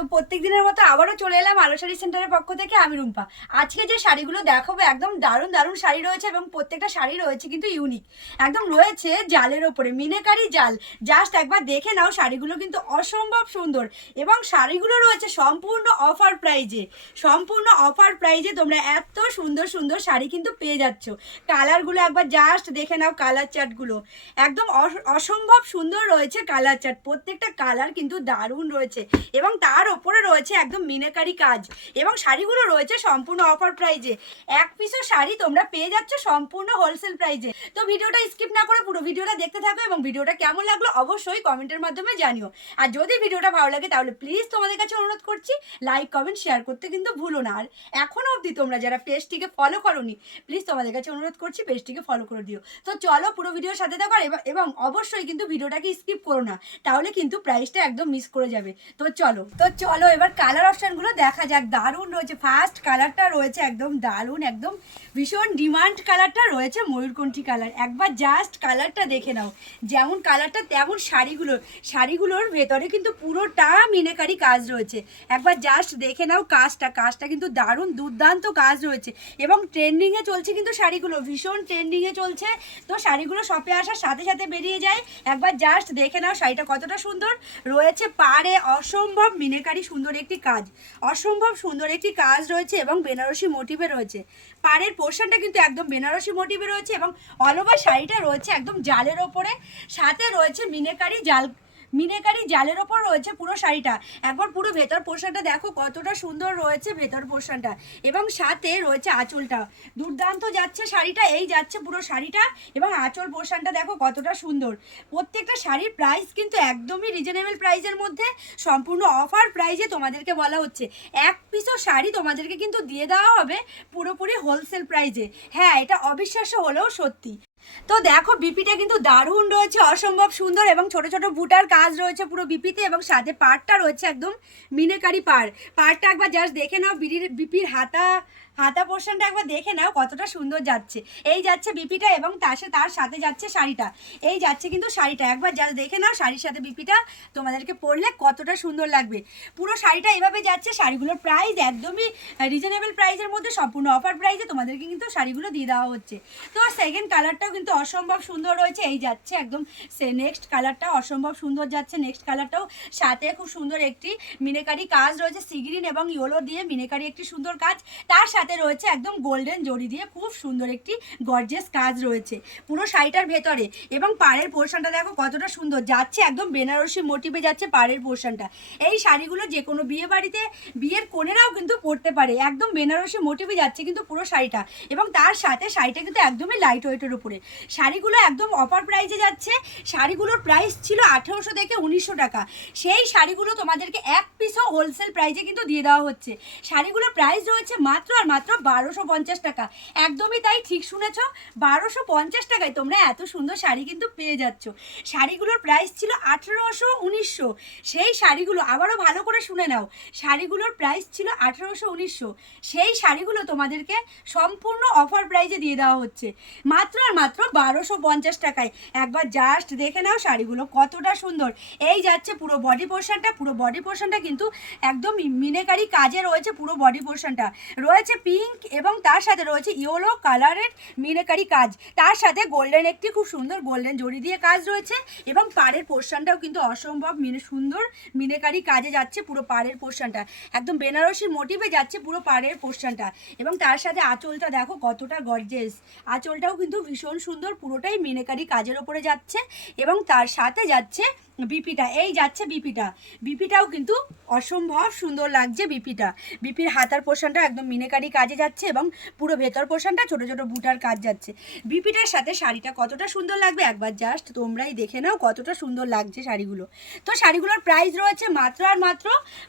তো প্রত্যেক দিনের মতো আবারও চলে এলাম আলো শাড়ি সেন্টারের পক্ষ থেকে। আমি রুম্পা। আজকে যে শাড়িগুলো দেখাবো একদম দারুণ দারুণ শাড়ি রয়েছে এবং প্রত্যেকটা শাড়ি রয়েছে কিন্তু ইউনিক, একদম রয়েছে জালের ওপরে, মিনাকারি জাল। জাস্ট একবার দেখে নাও, শাড়িগুলো কিন্তু অসম্ভব সুন্দর এবং শাড়িগুলো রয়েছে সম্পূর্ণ অফার প্রাইজে। সম্পূর্ণ অফার প্রাইজে তোমরা এত সুন্দর সুন্দর শাড়ি কিন্তু পেয়ে যাচ্ছ। কালারগুলো একবার জাস্ট দেখে নাও, কালার চার্টগুলো একদম অসম্ভব সুন্দর রয়েছে। কালার চার্ট প্রত্যেকটা কালার কিন্তু দারুণ রয়েছে এবং তার ওপরে রয়েছে একদম মিনাকারি কাজ এবং শাড়িগুলো রয়েছে সম্পূর্ণ অফার প্রাইজে। এক পিসও শাড়ি তোমরা পেয়ে যাচ্ছ সম্পূর্ণ হোলসেল প্রাইজে। তো ভিডিওটা স্কিপ না করে পুরো ভিডিওটা দেখতে থাকো এবং ভিডিওটা কেমন লাগলো অবশ্যই কমেন্টের মাধ্যমে জানিও। আর যদি ভিডিওটা ভালো লাগে তাহলে প্লিজ তোমাদের কাছে অনুরোধ করছি, লাইক কমেন্ট শেয়ার করতে কিন্তু ভুলো না। আর এখনো অবধি তোমরা যারা পেজটিকে ফলো করোনি, প্লিজ তোমাদের কাছে অনুরোধ করছি পেজটিকে ফলো করে দিও। তো চলো পুরো ভিডিওর সাথে থাকো এবং অবশ্যই কিন্তু ভিডিওটাকে স্কিপ করো না, তাহলে কিন্তু প্রাইসটা একদম মিস করে যাবে। তো চলো এবার কালার অপশনগুলো দেখা যাক। দারুণ রয়েছে। ফার্স্ট কালারটা রয়েছে একদম দারুণ, একদম ভীষণ ডিমান্ড কালারটা রয়েছে ময়ূরকণ্ঠী কালার। একবার জাস্ট কালারটা দেখে নাও, যেমন কালারটা তেমন শাড়িগুলোর ভেতরে কিন্তু পুরোটা মিনাকারি কাজ রয়েছে। একবার জাস্ট দেখে নাও কাজটা কিন্তু দারুণ দুর্দান্ত কাজ রয়েছে এবং ট্রেন্ডিংয়ে চলছে কিন্তু শাড়িগুলো, ভীষণ ট্রেন্ডিংয়ে চলছে। তো শাড়িগুলো শপে আসার সাথে সাথে বেরিয়ে যায়। একবার জাস্ট দেখে নাও শাড়িটা কতটা সুন্দর রয়েছে। পাড়ে অসম্ভব মিনাকারি সুন্দর একটি কাজ, অসম্ভব সুন্দর একটি কাজ রয়েছে এবং বেনারসি মোটিভে রয়েছে। পাড়ের পোর্শনটা কিন্তু একদম বেনারসি মোটিভে রয়েছে এবং অল ওভার শাড়িটা রয়েছে একদম জালের ওপরে, সাথে রয়েছে মিনাকারি জালের ওপর রয়েছে পুরো শাড়িটা। একবার পুরো ভেতর পোর্শনটা দেখো কতটা সুন্দর রয়েছে ভেতর পোর্শনটা এবং সাথে রয়েছে আঁচলটা দুর্দান্ত যাচ্ছে শাড়িটা। এই যাচ্ছে পুরো শাড়িটা এবং আঁচল পোর্শনটা দেখো কতটা সুন্দর। প্রত্যেকটা শাড়ির প্রাইস কিন্তু একদমই রিজনেবল প্রাইসের মধ্যে, সম্পূর্ণ অফার প্রাইসে তোমাদেরকে বলা হচ্ছে। এক পিসও শাড়ি তোমাদেরকে কিন্তু দিয়ে দেওয়া হবে পুরোপুরি হোলসেল প্রাইসে। হ্যাঁ, এটা অবিশ্বাস্য হলেও সত্যি। তো দেখো বিপিটা কিন্তু দারুণ রয়েছে, অসম্ভব সুন্দর এবং ছোট ছোট বুটার কাজ রয়েছে পুরো বিপিতে এবং সাথে পাড়টা রয়েছে একদম মিনাকারি পাড়টা একবার জাস্ট দেখে নাও। বিপির হাতা পোর্শনটা একবার দেখে নাও কতটা সুন্দর যাচ্ছে। এই যাচ্ছে বিপিটা এবং তার সাথে যাচ্ছে শাড়িটা। এই যাচ্ছে কিন্তু শাড়িটা, একবার জাস্ট দেখে নাও শাড়ির সাথে বিপিটা তোমাদেরকে পরলে কতটা সুন্দর লাগবে। পুরো শাড়িটা এভাবে যাচ্ছে। শাড়িগুলোর প্রাইস একদমই রিজনেবল প্রাইসের মধ্যে, সম্পূর্ণ অফার প্রাইসে তোমাদেরকে কিন্তু শাড়িগুলো দিয়ে দেওয়া হচ্ছে। তো সেকেন্ড কালারটাও কিন্তু অসম্ভব সুন্দর রয়েছে। এই যাচ্ছে একদম নেক্সট কালারটা অসম্ভব সুন্দর যাচ্ছে। নেক্সট কালারটাও সাথে খুব সুন্দর একটি মিনাকারি কাজ রয়েছে, সি গ্রিন এবং ইয়েলো দিয়ে মিনাকারি একটি সুন্দর কাজ। তার সাথে রয়েছে একদম গোল্ডেন জড়ি দিয়ে খুব সুন্দর একটি গর্জিয়াস কাজ রয়েছে পুরো শাড়িটার ভেতরে এবং পাড়ের পোর্শনটা দেখো কতটা সুন্দর যাচ্ছে, একদম বেনারসি মোটিভে যাচ্ছে পাড়ের পোর্শনটা। এই শাড়িগুলো যে কোনো বিয়ে বাড়িতে বিয়ের কোণেরাও কিন্তু পরতে পারে, একদম বেনারসি মোটিভে যাচ্ছে কিন্তু পুরো শাড়িটা এবং তার সাথে শাড়িটা কিন্তু একদমই লাইট ওয়েটের উপরে। শাড়িগুলো একদম অফার প্রাইসে যাচ্ছে। শাড়িগুলোর প্রাইস ছিল 1800 থেকে 1900 টাকা। সেই শাড়িগুলো তোমাদেরকে এক পিসও হোলসেল প্রাইসে কিন্তু দিয়ে দেওয়া হচ্ছে। শাড়িগুলোর প্রাইস রয়েছে মাত্র আর মাত্র 1250 টাকা। একদমই তাই, ঠিক শুনেছ, 1250 টাকায় তোমরা এত সুন্দর শাড়ি কিন্তু পেয়ে যাচ্ছ। শাড়িগুলোর প্রাইস ছিল 1800 1900। সেই শাড়িগুলো আবারও ভালো করে শুনে নাও, শাড়িগুলোর প্রাইস ছিল 1800 1900। সেই শাড়িগুলো তোমাদেরকে সম্পূর্ণ অফার প্রাইসে দিয়ে দেওয়া হচ্ছে মাত্র আর মাত্র 1250 টাকায়। একবার জাস্ট দেখে নাও শাড়িগুলো কতটা সুন্দর। এই যাচ্ছে পুরো বডি পোর্শনটা কিন্তু একদম মিনাকারি কাজে রয়েছে। পুরো বডি পোর্শনটা রয়েছে পিঙ্ক এবং তার সাথে রয়েছে ইয়েলো কালারের মিনাকারি কাজ, তার সাথে গোল্ডেন একটি খুব সুন্দর গোল্ডেন জড়ি দিয়ে কাজ রয়েছে এবং পাড়ের পোর্শনটাও কিন্তু অসম্ভব সুন্দর মিনাকারি কাজে যাচ্ছে। পুরো পাড়ের পোর্শনটা একদম বেনারসি মোটিভে যাচ্ছে পুরো পাড়ের পোর্শনটা এবং তার সাথে আঁচলটা দেখো কতটা গর্জিয়াস। আঁচলটাও কিন্তু ভীষণ সুন্দর, পুরোটাই মিনাকারি কাজের ওপরে যাচ্ছে এবং তার সাথে যাচ্ছে বিপিটা। এই যাচ্ছে বিপিটাও কিন্তু অসম্ভব সুন্দর লাগছে। বিপির হাতার পোর্শনটা একদম মিনাকারি কাজে যাচ্ছে এবং পুরো ভেতর পোর্শনটা ছোট ছোট বুটার কাজ যাচ্ছে। বিপিটার সাথে শাড়িটা কতটা সুন্দর লাগবে একবার জাস্ট তোমরাই দেখে নাও কতটা সুন্দর লাগছে শাড়িগুলো। তো শাড়িগুলোর প্রাইস রয়েছে মাত্র আর মাত্র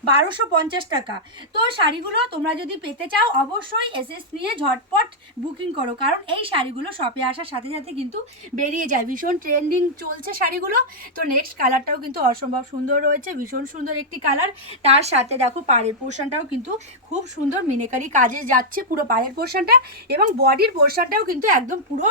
1250 টাকা। তো শাড়িগুলো তোমরা যদি পেতে চাও অবশ্যই এসএস নিয়ে ঝটপট বুকিং করো, কারণ এই শাড়িগুলো শপে আসার সাথে সাথে কিন্তু বেরিয়ে যায়। ভীষণ ট্রেন্ডিং চলছে শাড়িগুলো। তো নেক্সট কালারটাও কিন্তু অসম্ভব সুন্দর রয়েছে, ভীষণ সুন্দর একটি কালার। তার সাথে দেখো পাড়ের পোর্শনটাও কিন্তু খুব সুন্দর মিনাকারি কাজে যাচ্ছে পুরো পাড়ের পোর্শনটা এবং বডির পোর্শনটাও কিন্তু একদম পুরো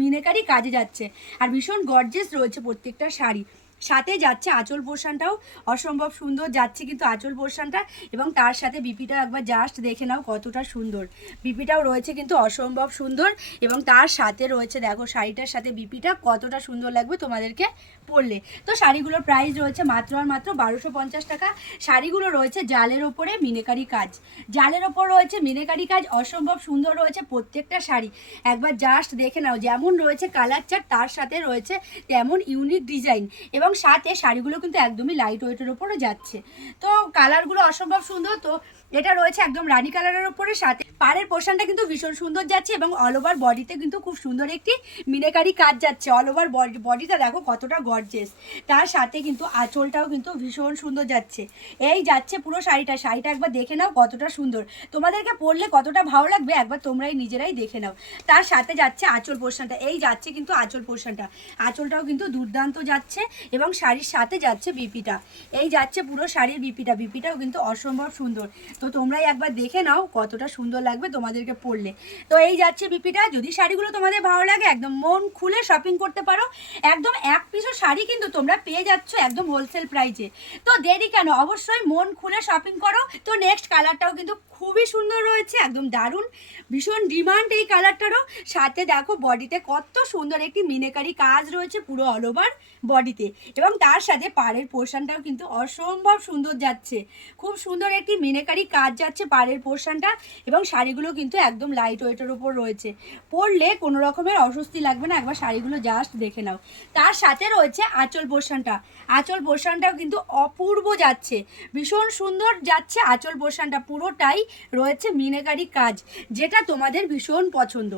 মিনাকারি কাজে যাচ্ছে আর ভীষণ গর্জিয়াস রয়েছে প্রত্যেকটা শাড়ি। সাথে যাচ্ছে আঁচল পোর্শনটাও অসম্ভব সুন্দর যাচ্ছে কিন্তু আঁচল পোর্শনটা, এবং তার সাথে বিপিটাও একবার জাস্ট দেখে নাও কতটা সুন্দর। বিপিটাও রয়েছে কিন্তু অসম্ভব সুন্দর, এবং তার সাথে রয়েছে দেখো শাড়িটার সাথে বিপিটা কতটা সুন্দর লাগবে তোমাদেরকে পরলে। তো শাড়িগুলোর প্রাইস রয়েছে মাত্র আর মাত্র 1250 টাকা। শাড়িগুলো রয়েছে জালের ওপরে মিনেকারি কাজ, জালের ওপর রয়েছে মিনেকারি কাজ, অসম্ভব সুন্দর রয়েছে প্রত্যেকটা শাড়ি। একবার জাস্ট দেখে নাও, যেমন রয়েছে কালার চার্ট তার সাথে রয়েছে তেমন ইউনিক ডিজাইন, এবং সাথে শাড়িগুলো কিন্তু একদমই লাইট ওয়েটের ওপরে যাচ্ছে। তো কালারগুলো অসম্ভব সুন্দর। তো এটা রয়েছে একদম রানী কালারের ওপরে, সাথে পাড়ের পোর্শনটা কিন্তু ভীষণ সুন্দর যাচ্ছে, এবং অল ওভার বডিতে কিন্তু খুব সুন্দর একটি মিনেকারি কাজ যাচ্ছে। অল ওভার বডিটা দেখো কতটা গর্জিয়াস। তার সাথে কিন্তু আঁচলটাও কিন্তু ভীষণ সুন্দর যাচ্ছে। এই যাচ্ছে পুরো শাড়িটা, শাড়িটা একবার দেখে নাও কতটা সুন্দর, তোমাদেরকে পরলে কতটা ভালো লাগবে একবার তোমরাই নিজেরাই দেখে নাও। তার সাথে যাচ্ছে আঁচল পোর্শনটা, এই যাচ্ছে কিন্তু আঁচল পোর্শনটা, আঁচলটাও কিন্তু দুর্দান্ত যাচ্ছে, এবং শাড়ির সাথে যাচ্ছে বিপিটা, এই যাচ্ছে পুরো শাড়ির বিপিটা, বিপিটাও কিন্তু অসম্ভব সুন্দর। তো তোমরাই একবার দেখে নাও কতটা সুন্দর লাগবে তোমাদেরকে পরলে। তো এই যাচ্ছে বিপিটা। যদি শাড়িগুলো তোমাদের ভালো লাগে একদম মন খুলে শপিং করতে পারো, একদম এক পিসও শাড়ি কিন্তু তোমরা পেয়ে যাচ্ছ একদম হোলসেল প্রাইসে। তো দেরি কেন, অবশ্যই মন খুলে শপিং করো। তো নেক্সট কালারটাও কিন্তু খুবই সুন্দর রয়েছে, একদম দারুণ, ভীষণ ডিমান্ড এই কালারটারও। সাথে দেখো বডিতে কত সুন্দর একটি মিনেকারি কাজ রয়েছে পুরো অল ওভার বডিতে, এবং তার সাথে পাড়ের পোর্শনটাও কিন্তু অসম্ভব সুন্দর যাচ্ছে, খুব সুন্দর একটি মিনেকারি কাজ যাচ্ছে পাড়ের পোর্শনটা, এবং শাড়িগুলো কিন্তু একদম লাইট ওয়েটের ওপর রয়েছে, পরলে কোনো রকমের অস্বস্তি লাগবে না, একবার শাড়িগুলো জাস্ট দেখে নাও। তার সাথে রয়েছে আঁচল পোর্শনটা, আঁচল পোর্শনটাও কিন্তু অপূর্ব যাচ্ছে, ভীষণ সুন্দর যাচ্ছে আঁচল পোর্শনটা, পুরোটাই রয়েছে মিনেকারি কাজ, যেটা তোমাদের ভীষণ পছন্দ।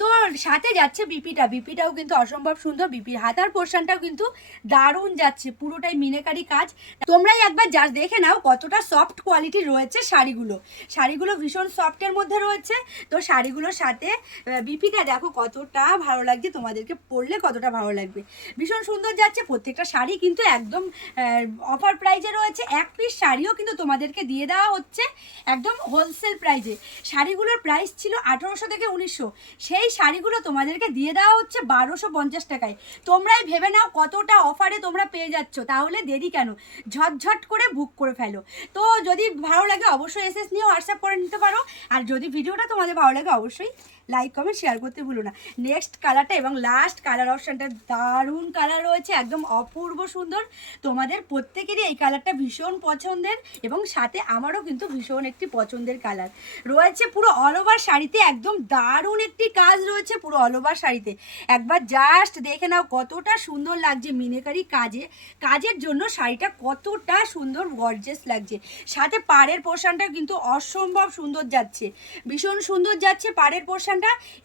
তো সাথে যাচ্ছে বিপিটা, বিপিটাও কিন্তু অসম্ভব সুন্দর, বিপির হাতার পোর্শনটাও কিন্তু দারুণ যাচ্ছে, পুরোটাই মিনেকারি কাজ। তোমরাই একবার জাস্ট দেখে নাও কতটা সফট কোয়ালিটির রয়েছে শাড়িগুলো, শাড়িগুলো ভীষণ সফটের মধ্যে রয়েছে। তো শাড়িগুলোর সাথে বিপিটা দেখো কতটা ভালো লাগছে, তোমাদেরকে পরলে কতটা ভালো লাগবে, ভীষণ সুন্দর যাচ্ছে। প্রত্যেকটা শাড়ি কিন্তু একদম অফার প্রাইজে রয়েছে, এক পিস শাড়িও কিন্তু তোমাদেরকে দিয়ে দেওয়া হচ্ছে একদম হোলসেল প্রাইজে। শাড়িগুলোর প্রাইস ছিল 1800 থেকে 1900, সেই শাড়িগুলো তোমাদেরকে দিয়ে দেওয়া হচ্ছে 1250 টাকায়। তোমরাই ভেবে নাও কতটা অফারে তোমরা পেয়ে যাচ্ছ, তাহলে দেরি কেন, ঝটঝট করে বুক করে ফেলো। তো যদি ভালো লাগে অবশ্যই এসএস নিয়ে হোয়াটসঅ্যাপ করে নিতে পারো, আর যদি ভিডিওটা তোমাদের ভালো লাগে অবশ্যই লাইক কমেন্ট শেয়ার করতে ভুলো না। নেক্সট কালারটা এবং লাস্ট কালার অপশানটা দারুণ কালার রয়েছে, একদম অপূর্ব সুন্দর, তোমাদের প্রত্যেকেরই এই কালারটা ভীষণ পছন্দের, এবং সাথে আমারও কিন্তু ভীষণ একটি পছন্দের কালার রয়েছে। পুরো অল ওভার শাড়িতে একদম দারুণ একটি কাজ রয়েছে পুরো অল ওভার শাড়িতে, একবার জাস্ট দেখে নাও কতটা সুন্দর লাগছে মিনেকারি কাজের জন্য শাড়িটা কতটা সুন্দর গর্জিয়াস লাগছে। সাথে পাড়ের পোর্শনটা কিন্তু অসম্ভব সুন্দর যাচ্ছে, ভীষণ সুন্দর যাচ্ছে পাড়ের পোর্শনটা,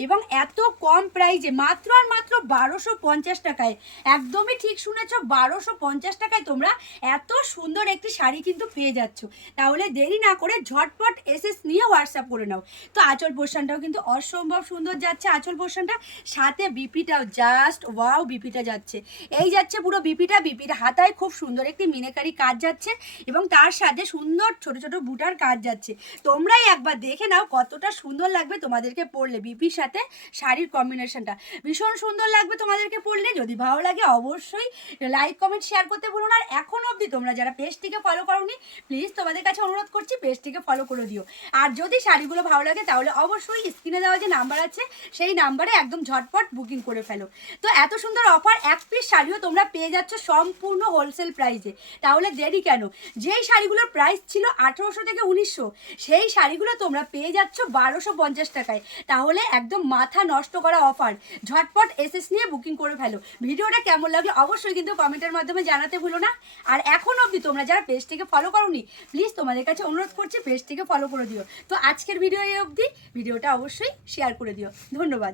এবং এত কম প্রাইজে মাত্র আর মাত্র 1250 টাকায়, একদমই ঠিক শুনেছ, 1250 টাকায় তোমরা এত সুন্দর একটি শাড়ি কিন্তু পেয়ে যাচ্ছ। তাহলে দেরি না করে ঝটপট এসএস নিয়ে হোয়াটসঅ্যাপ করে নাও। তো আঁচল পোর্শনটাও কিন্তু অসম্ভব সুন্দর যাচ্ছে আঁচল পোর্শনটা, সাথে বিপিটাও জাস্ট ওয়াও, বিপিটা যাচ্ছে, এই যাচ্ছে পুরো বিপিটা, বিপির হাতায় খুব সুন্দর একটি মিনেকারি কাজ যাচ্ছে, এবং তার সাথে সুন্দর ছোট ছোট বুটার কাজ যাচ্ছে। তোমরাই একবার দেখে নাও কতটা সুন্দর লাগবে তোমাদেরকে পরলে, বিপির সাথে শাড়ির কম্বিনেশনটা ভীষণ সুন্দর লাগবে তোমাদেরকে পরলে। যদি ভালো লাগে অবশ্যই লাইক কমেন্ট শেয়ার করতে ভুলো না। আর এখনো অবধি তোমরা যারা পেজটিকে ফলো করোনি, প্লিজ তোমাদের কাছে অনুরোধ করছি পেজটিকে ফলো করে দিও। আর যদি শাড়িগুলো ভালো লাগে তাহলে অবশ্যই স্ক্রিনে দেওয়া যে নাম্বার আছে সেই নাম্বারে একদম ঝটপট বুকিং করে ফেলো। তো এত সুন্দর অফার, এক পিস শাড়িও তোমরা পেয়ে যাচ্ছ সম্পূর্ণ হোলসেল প্রাইসে, তাহলে দেরি কেন। যেই শাড়িগুলোর প্রাইস ছিল 1800 থেকে 1900, সেই শাড়িগুলো তোমরা পেয়ে যাচ্ছ 1250 টাকায়, তাহলে একদম মাথা নষ্ট করা অফার, ঝটপট এসএস নিয়ে বুকিং করে ফেলো। ভিডিওটা কেমন লাগলো অবশ্যই কিন্তু কমেন্টের মাধ্যমে জানাতে ভুলো না। আর এখন অবধি তোমরা যারা পেজটিকে ফলো করোনি, প্লিজ তোমাদের কাছে অনুরোধ করছি পেজটিকে ফলো করে দিও। তো আজকের ভিডিও এই অবধি, ভিডিওটা অবশ্যই শেয়ার করে দিও। ধন্যবাদ।